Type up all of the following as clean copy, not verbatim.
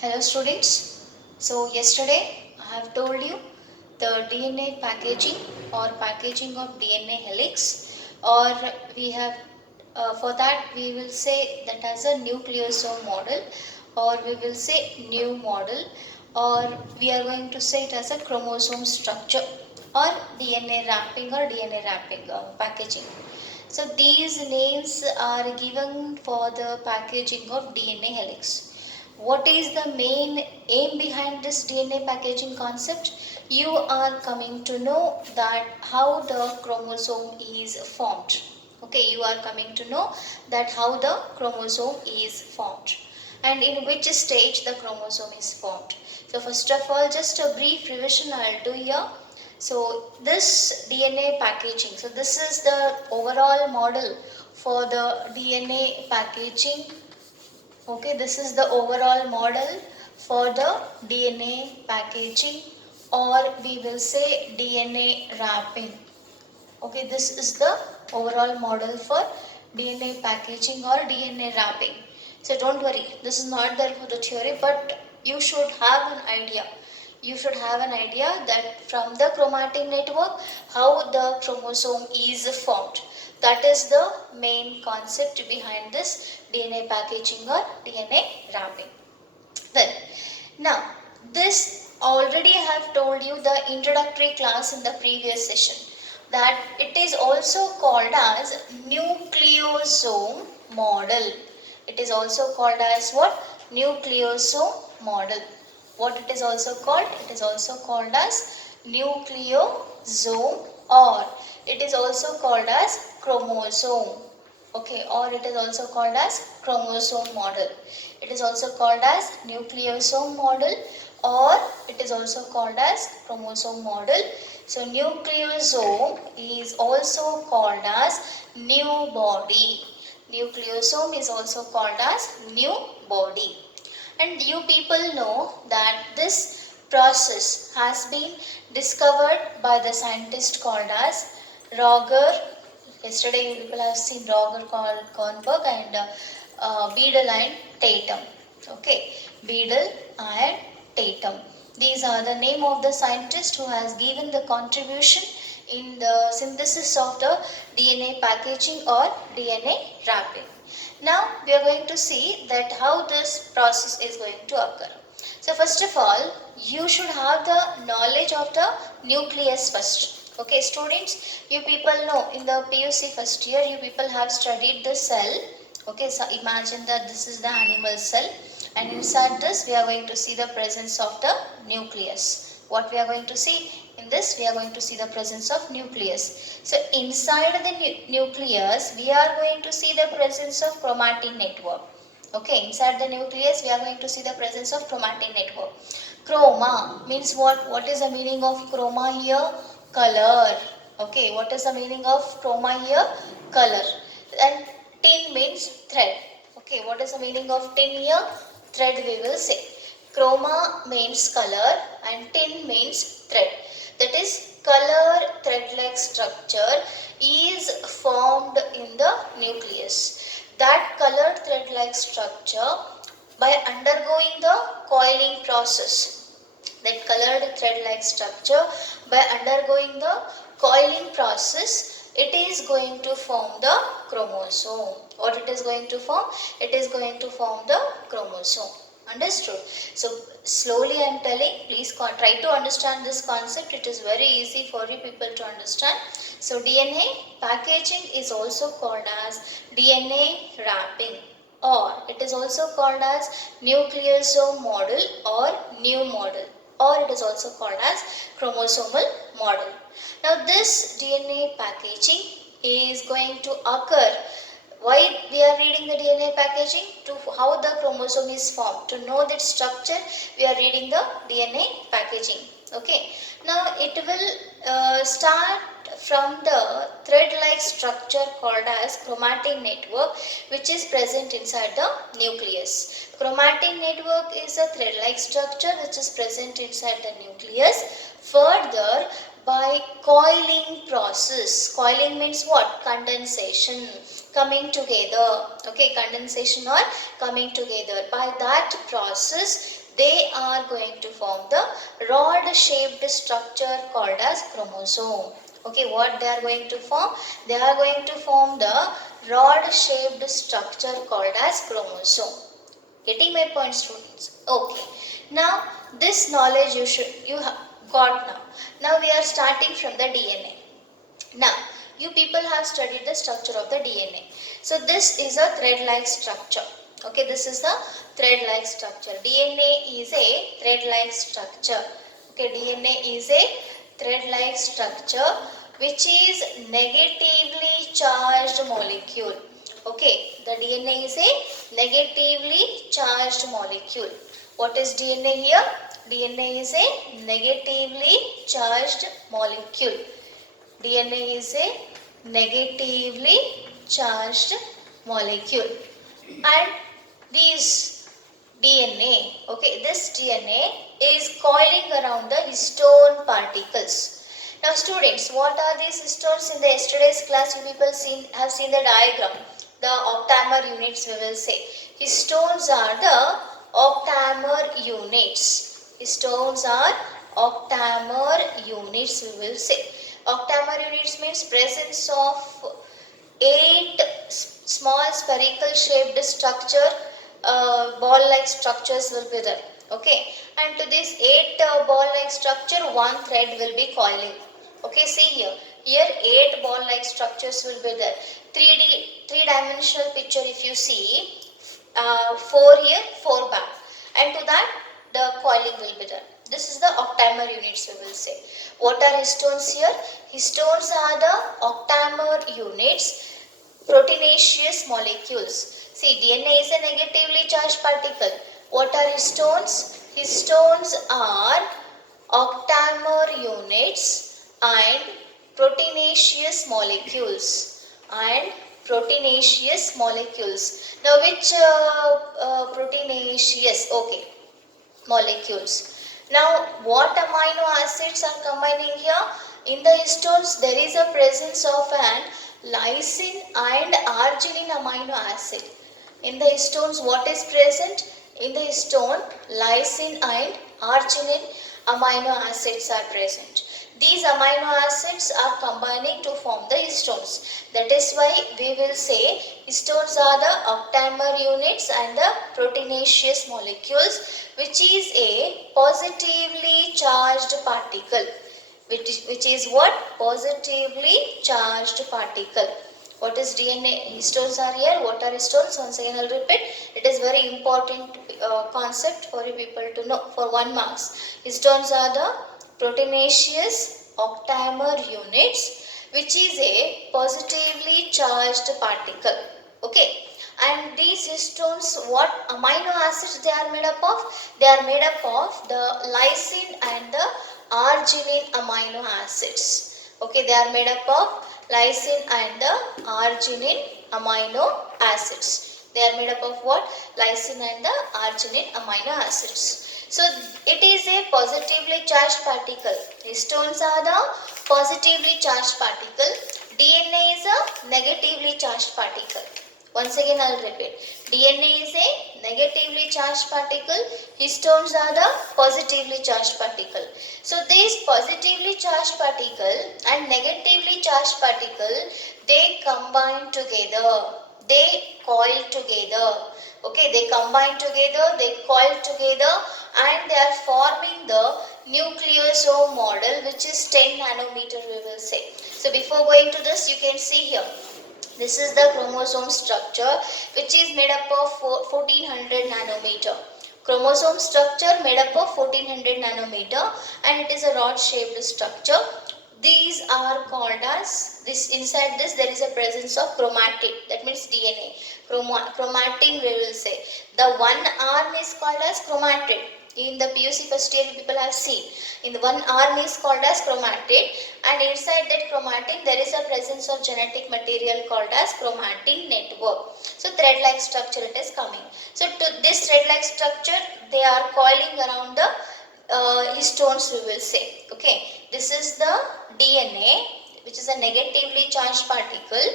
Hello students. So yesterday I have told you the DNA packaging or packaging of DNA helix, or we have for that we will say that as a nucleosome model, or we will say new model, or we are going to say it as a chromosome structure or DNA wrapping or DNA wrapping packaging. So these names are given for the packaging of DNA helix. What is the main aim behind this DNA packaging concept? You are coming to know that how the chromosome is formed. Okay, you are coming to know that how the chromosome is formed and in which stage the chromosome is formed. So first of all, just a brief revision I'll do here. So this DNA packaging, so this is the overall model for the DNA packaging. Okay, this is the overall model for the DNA packaging, or we will say DNA wrapping. Okay, this is the overall model for DNA packaging or DNA wrapping. So don't worry, this is not there for the theory, but you should have an idea. You should have an idea that from the chromatin network, how the chromosome is formed. That is the main concept behind this DNA packaging or DNA wrapping. Then, now this already I have told you the introductory class in the previous session that it is also called as nucleosome model. It is also called as what? Nucleosome model. What it is also called? It is also called as nucleosome, or it is also called as chromosome. Okay, or it is also called as chromosome model. It is also called as nucleosome model, or it is also called as chromosome model. So nucleosome is also called as new body. Nucleosome is also called as new body. And you people know that this process has been discovered by the scientist called as Roger. Yesterday you people have seen Roger Kornberg and Beadle and Tatum. Okay, Beadle and Tatum. These are the name of the scientist who has given the contribution in the synthesis of the DNA packaging or DNA wrapping. Now we are going to see that how this process is going to occur. So first of all, you should have the knowledge of the nucleus first. Okay, students, you people know in the PUC first year, you people have studied the cell. Okay, so imagine that this is the animal cell, and inside this we are going to see the presence of the nucleus. What we are going to see in this? We are going to see the presence of nucleus. So inside the nucleus, we are going to see the presence of chromatin network. Okay, inside the nucleus, we are going to see the presence of chromatin network. Chroma means what? What is the meaning of chroma here? Color. Okay, what is the meaning of chroma here? Color. And tin means thread. Okay, what is the meaning of tin here? Thread we will say. Chroma means color and tin means thread. That is, color thread-like structure is formed in the nucleus. That colored thread-like structure, by undergoing the coiling process, that colored thread-like structure, by undergoing the coiling process, it is going to form the chromosome. What it is going to form? It is going to form the chromosome. Understood? So slowly I am telling, please try to understand this concept. It is very easy for you people to understand. So DNA packaging is also called as DNA wrapping, or it is also called as nucleosome model or new model, or it is also called as chromosomal model. Now this DNA packaging is going to occur. Why we are reading the DNA packaging? To how the chromosome is formed. To know that structure, we are reading the DNA packaging. Okay. Now it will start from the thread-like structure called as chromatin network, which is present inside the nucleus. Chromatin network is a thread-like structure which is present inside the nucleus. Further, by coiling process. Coiling means what? Condensation. Coming together. Okay, condensation or coming together. By that process, they are going to form the rod-shaped structure called as chromosome. Okay, what they are going to form? They are going to form the rod-shaped structure called as chromosome. Getting my point, students? Okay. Now, this knowledge you have got now. Now we are starting from the DNA. Now, you people have studied the structure of the DNA. So, this is a thread-like structure. Okay, this is the thread-like structure. DNA is a thread-like structure. Okay, DNA is a thread-like structure which is negatively charged molecule. Okay, the DNA is a negatively charged molecule. What is DNA here? DNA is a negatively charged molecule. DNA is a negatively charged molecule, and this DNA is coiling around the histone particles. Now students, what are these histones? In the yesterday's class, you people have seen the diagram, the octamer units we will say. Histones are the octamer units. Histones are octamer units we will say. Octamer units means presence of 8 small spherical shaped structure, ball-like structures will be there. Okay, and to this 8 ball-like structure, one thread will be coiling. Okay, see here. Here 8 ball-like structures will be there. 3D-dimensional picture if you see, 4 here, 4 back, and to that the coiling will be there. This is the octamer units we will say. What are histones here? Histones are the octamer units, proteinaceous molecules. See, DNA is a negatively charged particle. What are histones? Histones are octamer units and proteinaceous molecules. Now, which proteinaceous? Okay, molecules. Now, what amino acids are combining here? In the histones, there is a presence of an lysine and arginine amino acid. In the histones, what is present? In the histone, lysine and arginine amino acids are present. These amino acids are combining to form the histones. That is why we will say histones are the octamer units and the proteinaceous molecules, which is a positively charged particle. Which is what? Positively charged particle. What is DNA? Histones are here. What are histones? Once again I'll repeat. It is very important concept for you people to know for 1 marks. Histones are the proteinaceous octamer units, which is a positively charged particle. Okay. And these histones, what amino acids they are made up of? They are made up of the lysine and the arginine amino acids. Okay, they are made up of lysine and the arginine amino acids. They are made up of what? Lysine and the arginine amino acids. So, it is a positively charged particle. Histones are the positively charged particle. DNA is a negatively charged particle. Once again I will repeat. DNA is a negatively charged particle. Histones are the positively charged particle. So these positively charged particle and negatively charged particle, they combine together. They coil together. Okay, they combine together, they coil together, and they are forming the nucleosome model, which is 10 nanometer we will say. So before going to this, you can see here. This is the chromosome structure, which is made up of 1400 nanometer. Chromosome structure made up of 1400 nanometer, and it is a rod-shaped structure. These are called as, inside this there is a presence of chromatin, that means DNA. Chromatin we will say. The one arm is called as chromatin. In the PUC first year people have seen. In the one arm is called as chromatin, and inside that chromatin there is a presence of genetic material called as chromatin network. So thread-like structure it is coming. So to this thread-like structure they are coiling around the histones we will say. Okay, this is the DNA, which is a negatively charged particle.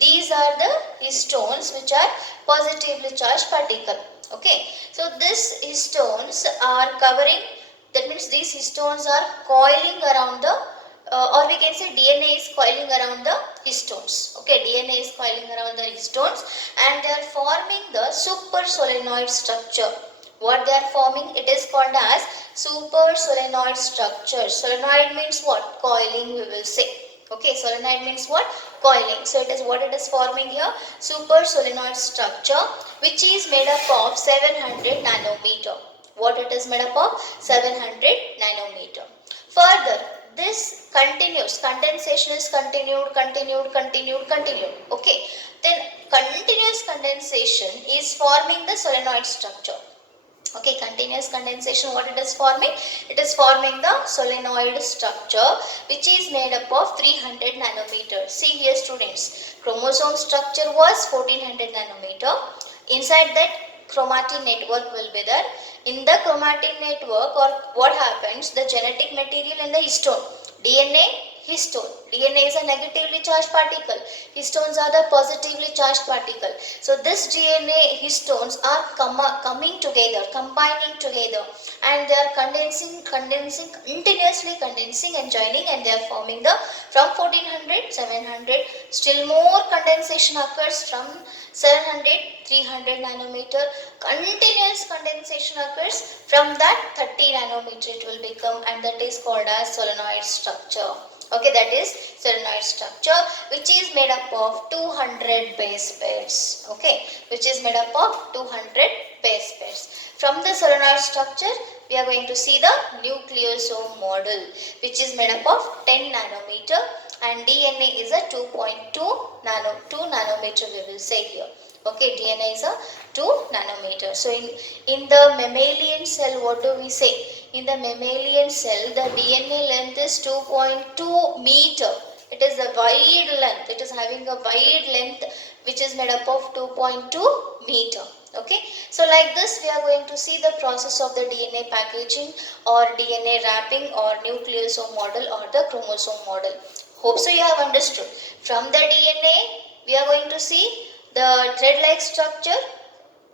These are the histones, which are positively charged particle. Okay, so these histones are covering, that means these histones are coiling around the or we can say DNA is coiling around the histones. Okay, DNA is coiling around the histones and they are forming the super solenoid structure. What they are forming, it is called as super solenoid structure. Solenoid means what? Coiling, we will say. Okay, solenoid means what? Coiling. So it is what it is forming here? Super solenoid structure which is made up of 700 nanometer. What it is made up of? 700 nanometer. Further, this continues, condensation is continued. Okay, then continuous condensation is forming the solenoid structure. Okay, continuous condensation, what it is forming? It is forming the solenoid structure which is made up of 300 nanometer. See here students, chromosome structure was 1400 nanometer. Inside that chromatin network will be there. In the chromatin network, or what happens, the genetic material in the histone, DNA, histone. DNA is a negatively charged particle. Histones are the positively charged particle. So this DNA histones are coming together, combining together, and they are condensing, continuously condensing and joining, and they are forming the from 1400, 700. Still more condensation occurs from 700, 300 nanometer. Continuous condensation occurs from that 30 nanometer it will become, and that is called as solenoid structure. Okay, that is solenoid structure which is made up of 200 base pairs. Okay, which is made up of 200 base pairs. From the solenoid structure, we are going to see the nucleosome model which is made up of 10 nanometer and DNA is a 2.2 nanometer we will say here. Okay, DNA is a 2 nanometer. So in the mammalian cell, what do we say? In the mammalian cell, the DNA length is 2.2 meter. It is a wide length. It is having a wide length which is made up of 2.2 meter. Okay, so like this we are going to see the process of the DNA packaging or DNA wrapping or nucleosome model or the chromosome model. Hope so you have understood. From the DNA we are going to see the thread-like structure.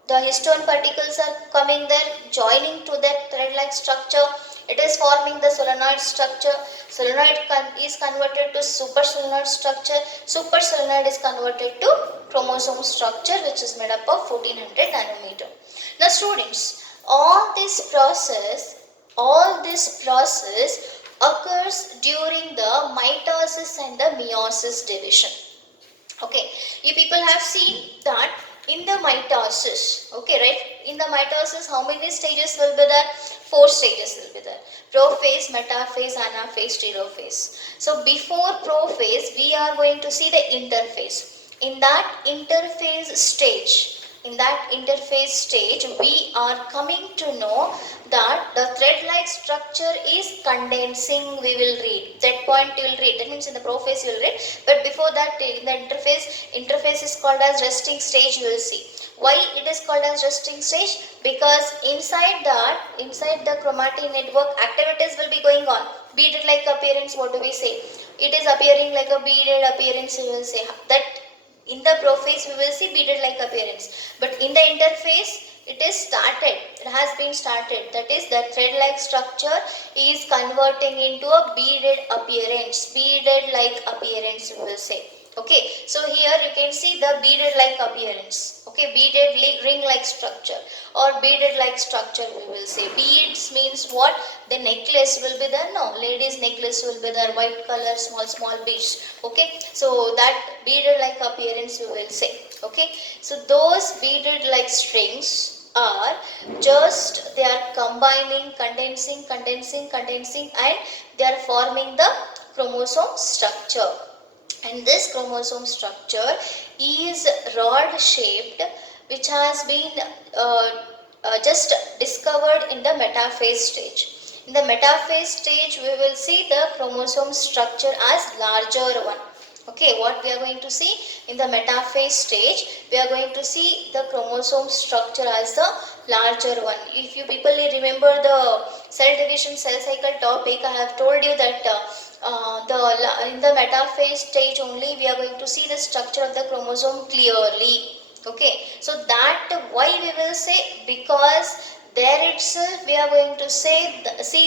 The histone particles are coming there, joining to that thread-like structure. It is forming the solenoid structure. Solenoid is converted to super solenoid structure. Super solenoid is converted to chromosome structure which is made up of 1400 nanometer. Now students, all this process occurs during the mitosis and the meiosis division. Okay, you people have seen that in the mitosis, okay, right? In the mitosis, how many stages will be there? 4 stages will be there. Prophase, metaphase, anaphase, telophase. So before prophase, we are going to see the interphase. In that interphase stage, we are coming to know that the thread-like structure is condensing. We will read that point. You will read. That means in the prophase you will read. But before that, in the interphase is called as resting stage. You will see. Why it is called as resting stage? Because inside the chromatin network, activities will be going on. Beaded-like appearance. What do we say? It is appearing like a beaded appearance. You will say that. In the prophase, we will see beaded-like appearance. But in the interphase, it has been started. That is, the thread-like structure is converting into a beaded like appearance, we will say. Okay, so here you can see the beaded-like appearance. Okay, beaded ring-like structure or beaded-like structure, we will say. Beads means what? The necklace will be there. No, ladies' necklace will be there. White color, small beads. Okay, so that beaded-like appearance, we will say. Okay, so those beaded-like strings are just, they are combining, condensing, and they are forming the chromosome structure. And this chromosome structure is rod shaped, which has been just discovered in the metaphase stage. In the metaphase stage, we will see the chromosome structure as larger one. Okay, what we are going to see in the metaphase stage, we are going to see the chromosome structure as the larger one. If you people remember the cell division, cell cycle topic, I have told you that in the metaphase stage only we are going to see the structure of the chromosome clearly. Okay, so that why we will say, because there itself we are going to see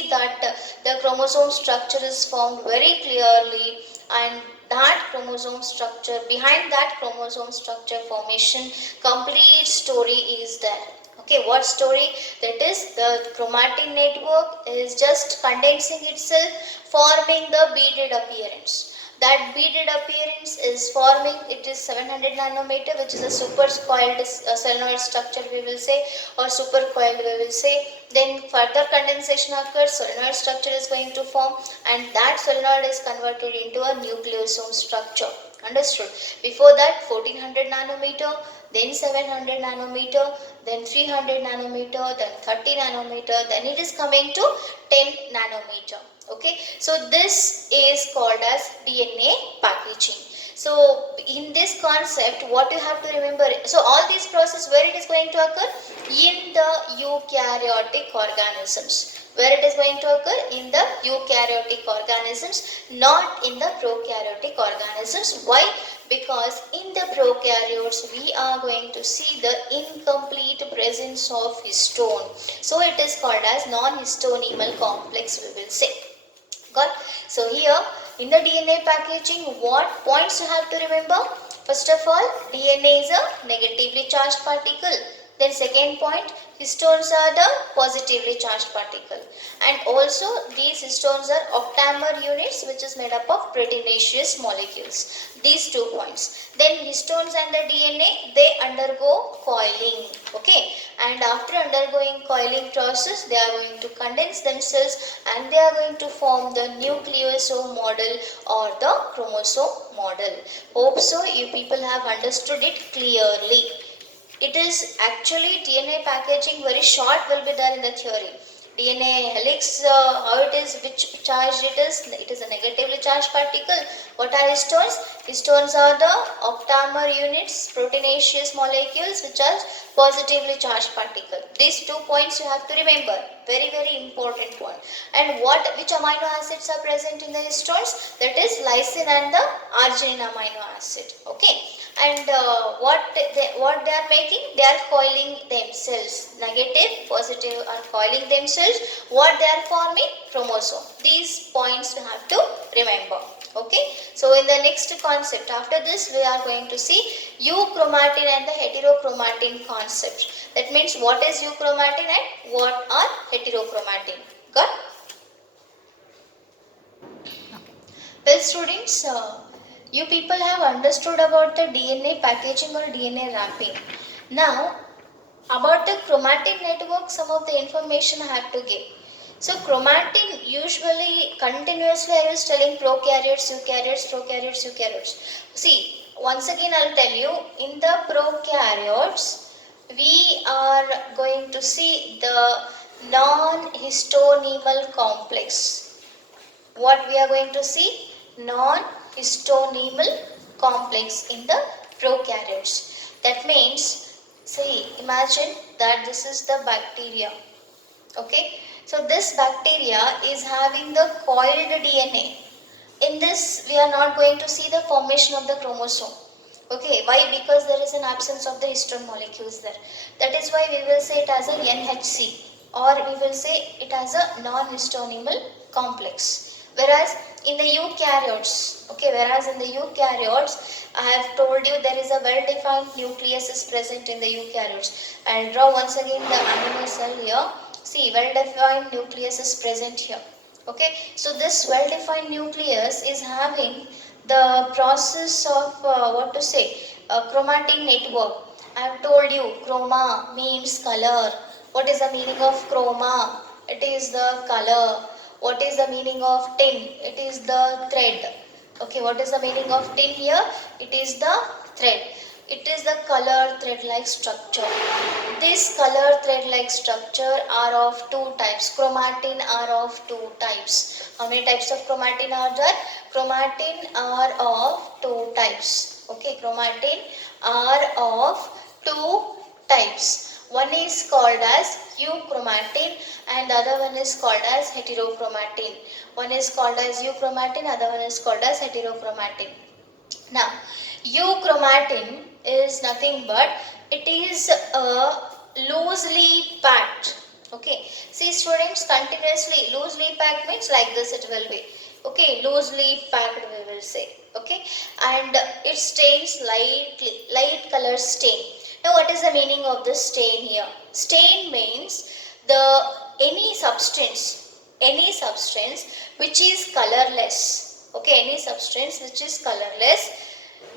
that the chromosome structure is formed very clearly, and that chromosome structure, behind that chromosome structure formation, complete story is there. Okay, what story? That is, the chromatin network is just condensing itself, forming the beaded appearance. That beaded appearance is forming, it is 700 nanometer, which is a super coiled solenoid structure we will say, or super coiled we will say. Then further condensation occurs, solenoid structure is going to form, and that solenoid is converted into a nucleosome structure. Understood? Before that 1400 nanometer, then 700 nanometer, then 300 nanometer, then 30 nanometer, then it is coming to 10 nanometer. Okay, so this is called as DNA packaging. So in this concept, what you have to remember, so all these process, where it is going to occur? In the eukaryotic organisms. Where it is going to occur? In the eukaryotic organisms, not in the prokaryotic organisms. Why? Because in the prokaryotes we are going to see the incomplete presence of histone. So it is called as non-histonemal complex, we will say. Got? So here in the DNA packaging, what points you have to remember? First of all, DNA is a negatively charged particle. Then second point, histones are the positively charged particle. And also these histones are octamer units, which is made up of proteinaceous molecules. These 2 points. Then histones and the DNA, they undergo coiling. Okay. And after undergoing coiling process, they are going to condense themselves and they are going to form the nucleosome model or the chromosome model. Hope so you people have understood it clearly. It is actually DNA packaging, very short will be there in the theory. DNA helix, how it is, which charge it is a negatively charged particle. What are histones? Histones are the octamer units, proteinaceous molecules, which are positively charged particle. These 2 points you have to remember, very very important one. And which amino acids are present in the histones? That is lysine and the arginine amino acid. Okay. And what they are making? They are coiling themselves. Negative, positive are coiling themselves. What they are forming? Chromosome. These points you have to remember. Okay. So in the next concept, after this we are going to see euchromatin and the heterochromatin concept. That means what is euchromatin and what are heterochromatin. Got? Well students, you people have understood about the DNA packaging or DNA wrapping. Now, about the chromatin network, some of the information I have to give. So, chromatin usually continuously I was telling prokaryotes, eukaryotes, prokaryotes, eukaryotes. See, once again I will tell you, in the prokaryotes, we are going to see the non-histonemal complex. What we are going to see? Non-histonemal complex in the prokaryotes. That means, see, imagine that this is the bacteria. Okay, so this bacteria is having the coiled DNA. In this, we are not going to see the formation of the chromosome. Okay, why? Because there is an absence of the histone molecules there. That is why we will say it as a NHC, or we will say it as a non-histonemal complex. Whereas in the eukaryotes, okay, whereas in the eukaryotes, I have told you there is a well-defined nucleus is present in the eukaryotes. I'll draw once again the animal cell here. See, well-defined nucleus is present here. Okay, so this well-defined nucleus is having the process of chromatin network. I have told you, chroma means color. What is the meaning of chroma? It is the color. What is the meaning of tin? It is the thread. Okay, what is the meaning of tin here? It is the thread. It is the color thread-like structure. This color thread-like structure are of 2 types. Chromatin are of 2 types. How many types of chromatin are there? Chromatin are of 2 types. Okay, chromatin are of 2 types. One is called as euchromatin and the other one is called as heterochromatin. One is called as euchromatin, other one is called as heterochromatin. Now, euchromatin is nothing but it is loosely packed. Okay, see students, continuously loosely packed means like this it will be. Okay, loosely packed we will say. Okay, and it stains lightly, light color stain. Now what is the meaning of this stain here? Stain means the any substance which is colorless. Okay, any substance which is colorless,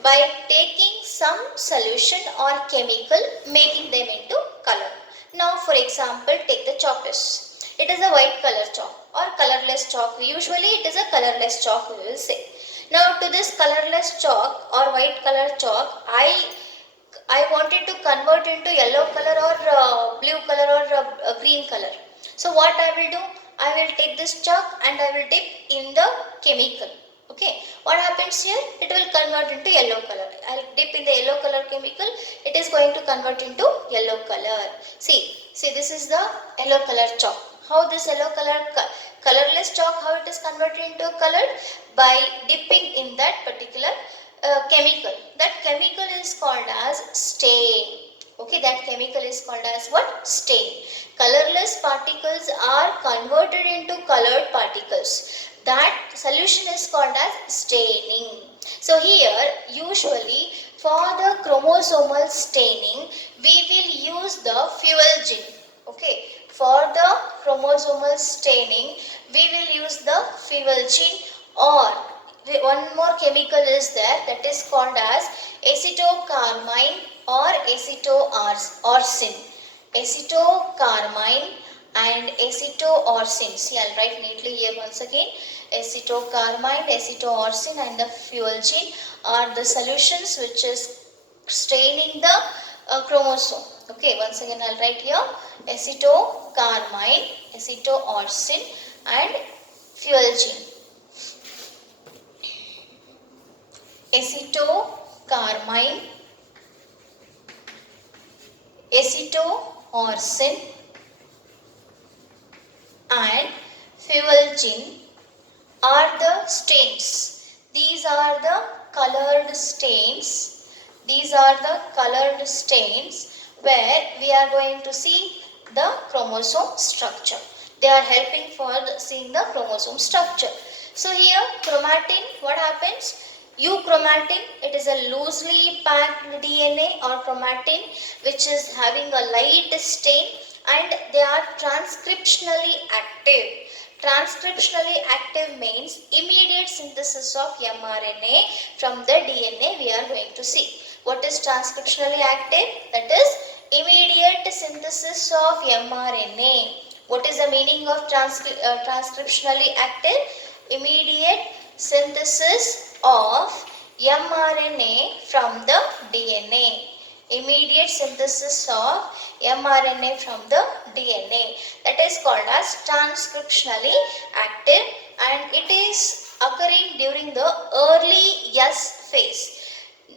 by taking some solution or chemical making them into color. Now for example, take the chalk test. It is a white color chalk or colorless chalk. Usually it is a colorless chalk we will say. Now to this colorless chalk or white color chalk, I wanted to convert into yellow color or blue color or green color. So what I will do? I will take this chalk and I will dip in the chemical. Okay, what happens here? It will convert into yellow color. I will dip in the yellow color chemical. It is going to convert into yellow color. See this is the yellow color chalk. How this yellow color colorless chalk, how it is converted into color? By dipping in that particular chemical. That chemical is called as stain. Okay, that chemical is called as what? Stain. Colorless particles are converted into colored particles. That solution is called as staining. So here usually for the chromosomal staining we will use the fuel gene. Okay, for the chromosomal staining we will use the fuel gene, or one more chemical is there, that is called as acetocarmine or acetoarsine. Acetocarmine and acetoarsine. See, I'll write neatly here once again. Acetocarmine, acetoarsine and the fuel gene are the solutions which is staining the chromosome. Okay, once again I'll write here acetocarmine, acetoarsine and fuel gene. Acetocarmine, acetoarsine and fuel gene are the stains. These are the colored stains. These are the colored stains where we are going to see the chromosome structure. They are helping for seeing the chromosome structure. So here chromatin, what happens? Euchromatin, it is a loosely packed DNA or chromatin which is having a light stain and they are transcriptionally active. Transcriptionally active means immediate synthesis of mRNA from the DNA we are going to see. What is transcriptionally active? That is immediate synthesis of mRNA. What is the meaning of transcriptionally active? Immediate synthesis of mRNA from the DNA. Immediate synthesis of mRNA from the DNA. That is called as transcriptionally active and it is occurring during the early S phase.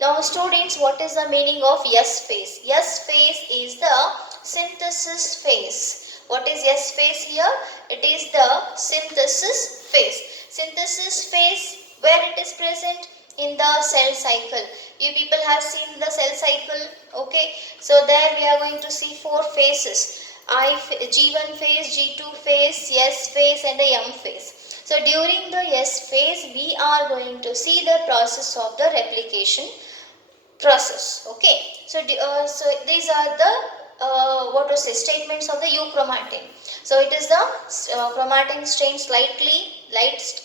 Now students, what is the meaning of S phase? S phase is the synthesis phase. What is S phase here? It is the synthesis phase. Synthesis phase, where it is present? In the cell cycle. You people have seen the cell cycle. Okay, so there we are going to see 4 phases. G1 phase, G2 phase, S phase and the M phase. So during the S phase we are going to see the process of the replication process. Okay, so these are the statements of the euchromatin. So it is the chromatin stain light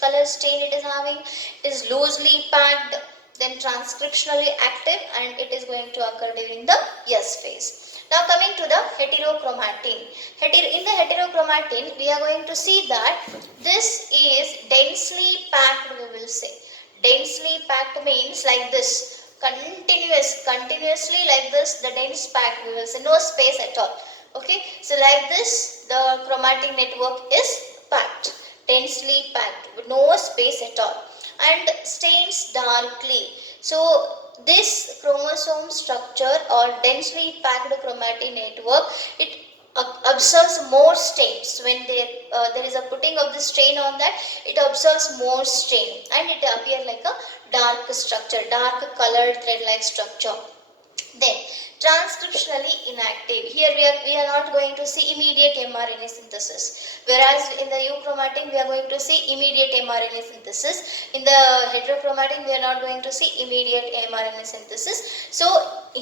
color stain it is having. It is loosely packed, then transcriptionally active and it is going to occur during the S phase. Now coming to the heterochromatin. In the heterochromatin we are going to see that this is densely packed, we will say. Densely packed means like this. Continuously like this, the dense packed, we will say, no space at all. Okay, so like this the chromatin network is packed, densely packed with no space at all and stains darkly. So this chromosome structure or densely packed chromatin network, it absorbs more stains. When there is a putting of the stain on that, it absorbs more stain and it appears like a dark structure, dark colored thread like structure. Then transcriptionally inactive. Here we are not going to see immediate mRNA synthesis. Whereas in the euchromatin we are going to see immediate mRNA synthesis. In the heterochromatin we are not going to see immediate mRNA synthesis. So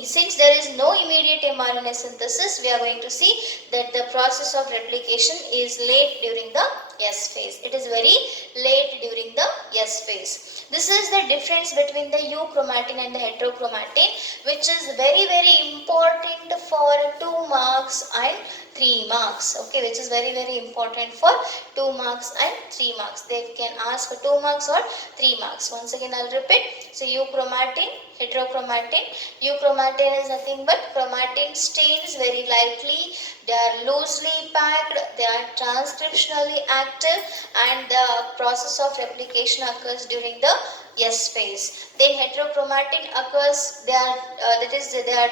since there is no immediate mRNA synthesis, we are going to see that the process of replication is late during the S phase. It is very late during the S phase. This is the difference between the euchromatin and the heterochromatin, which is very important for 2 marks and 3 marks. Okay, which is very important for 2 marks and 3 marks. They can ask for 2 marks or 3 marks. Once again I'll repeat. So euchromatin, heterochromatin. Euchromatin is nothing but chromatin stains very lightly. They are loosely packed, they are transcriptionally active, and the process of replication occurs during the S phase. Then heterochromatin occurs, they are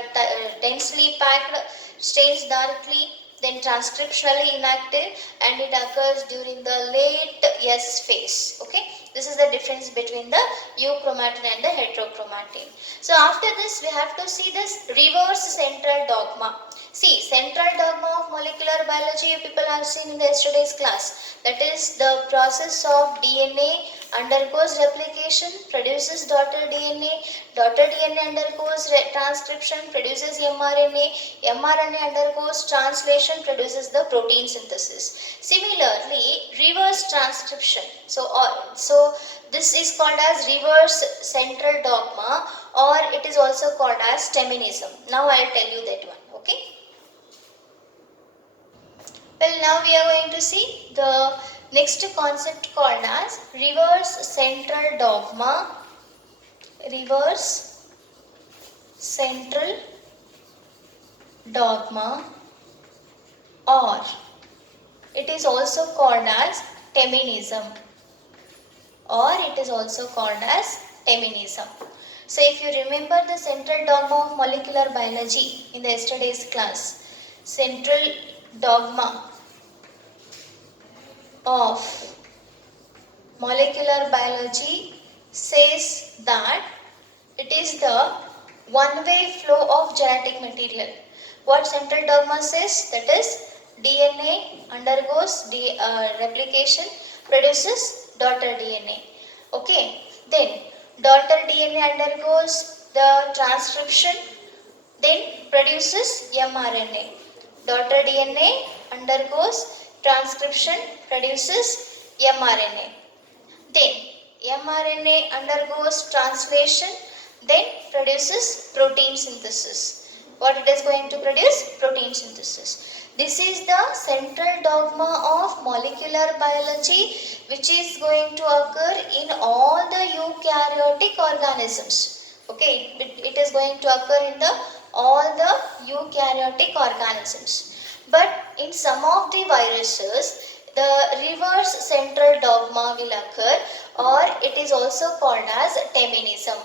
densely packed, stains darkly, then transcriptionally inactive, and it occurs during the late S phase. Okay, this is the difference between the euchromatin and the heterochromatin. So after this we have to see this reverse central dogma. See, central dogma of molecular biology you people have seen in the yesterday's class. That is, the process of DNA undergoes replication, produces daughter DNA undergoes transcription, produces mRNA, mRNA undergoes translation, produces the protein synthesis. Similarly, reverse transcription. So this is called as reverse central dogma, or it is also called as feminism. Now I will tell you that one. Okay. Well, now we are going to see the next concept called as reverse central dogma. Reverse central dogma, or it is also called as feminism, or it is also called as feminism. So if you remember the central dogma of molecular biology in the yesterday's class, central dogma of molecular biology says that it is the one-way flow of genetic material. What central dogma says? That is, DNA undergoes replication, produces daughter DNA. Okay, then daughter DNA undergoes the transcription, then produces mRNA. Daughter DNA undergoes transcription, produces mRNA. Then mRNA undergoes translation, then produces protein synthesis. What it is going to produce? Protein synthesis. This is the central dogma of molecular biology, which is going to occur in all the eukaryotic organisms. Okay, it is going to occur in all the eukaryotic organisms. But in some of the viruses, the reverse central dogma will occur, or it is also called as feminism.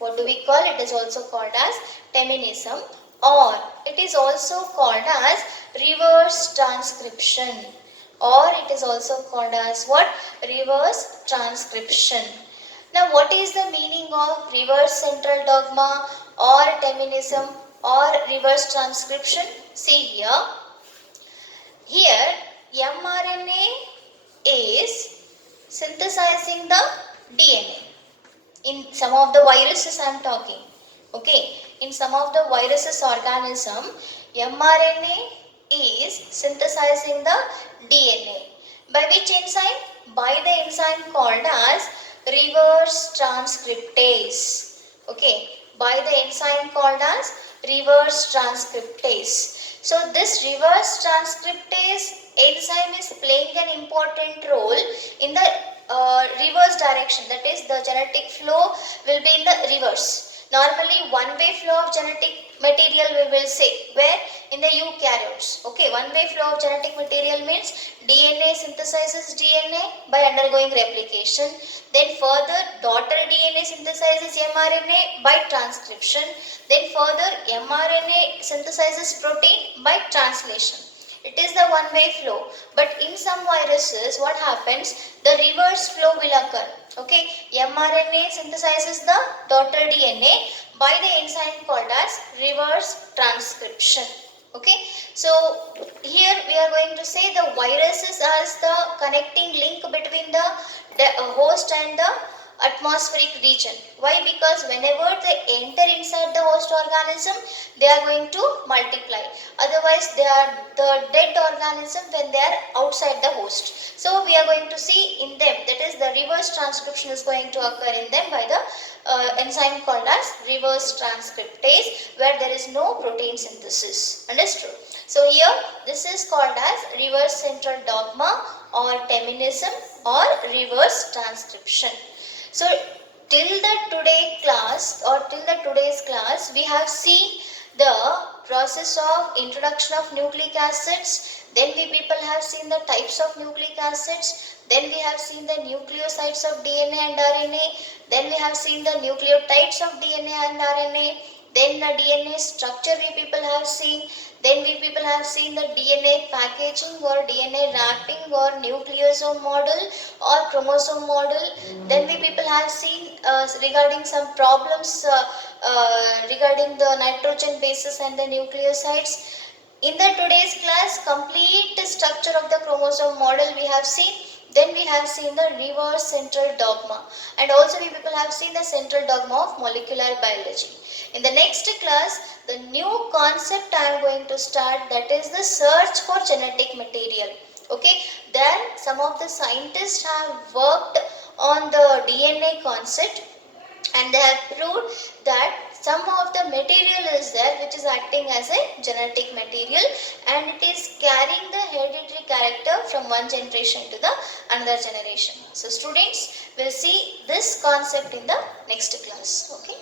What do we call it? It is also called as feminism, or it is also called as reverse transcription, or it is also called as what? Reverse transcription. Now what is the meaning of reverse central dogma or feminism or reverse transcription? See here. Here mRNA is synthesizing the DNA. In some of the viruses I am talking. Okay, in some of the viruses organism, mRNA is synthesizing the DNA. By which enzyme? By the enzyme called as reverse transcriptase. Okay, by the enzyme called as reverse transcriptase. So this reverse transcriptase enzyme is playing an important role in the reverse direction. That is, the genetic flow will be in the reverse. Normally one-way flow of genetic material we will say, where in the eukaryotes. Okay, one-way flow of genetic material means DNA synthesizes DNA by undergoing replication. Then further daughter DNA synthesizes mRNA by transcription. Then further mRNA synthesizes protein by translation. It is the one-way flow. But in some viruses, what happens? The reverse flow will occur. Okay, mRNA synthesizes the daughter DNA by the enzyme called as reverse transcription. Okay, so here we are going to say the viruses as the connecting link between the host and the atmospheric region. Why? Because whenever they enter inside the host organism, they are going to multiply. Otherwise, they are the dead organism when they are outside the host. So we are going to see in them, that is the reverse transcription is going to occur in them by the enzyme called as reverse transcriptase, where there is no protein synthesis. Understood? So here this is called as reverse central dogma or terminism or reverse transcription. So till the today's class, we have seen the process of introduction of nucleic acids. Then we people have seen the types of nucleic acids. Then we have seen the nucleosides of DNA and RNA. Then we have seen the nucleotides of DNA and RNA. Then the DNA structure we people have seen. Then we people have seen the DNA packaging or DNA wrapping or nucleosome model or chromosome model. Then we people have seen regarding some problems regarding the nitrogen bases and the nucleosides. In the today's class, complete structure of the chromosome model we have seen. Then we have seen the reverse central dogma, and also we people have seen the central dogma of molecular biology. In the next class, the new concept I am going to start, that is the search for genetic material. Okay, there some of the scientists have worked on the DNA concept, and they have proved that some of the material is there which is acting as a genetic material, and it is carrying the hereditary character from one generation to the another generation. So students will see this concept in the next class. Okay.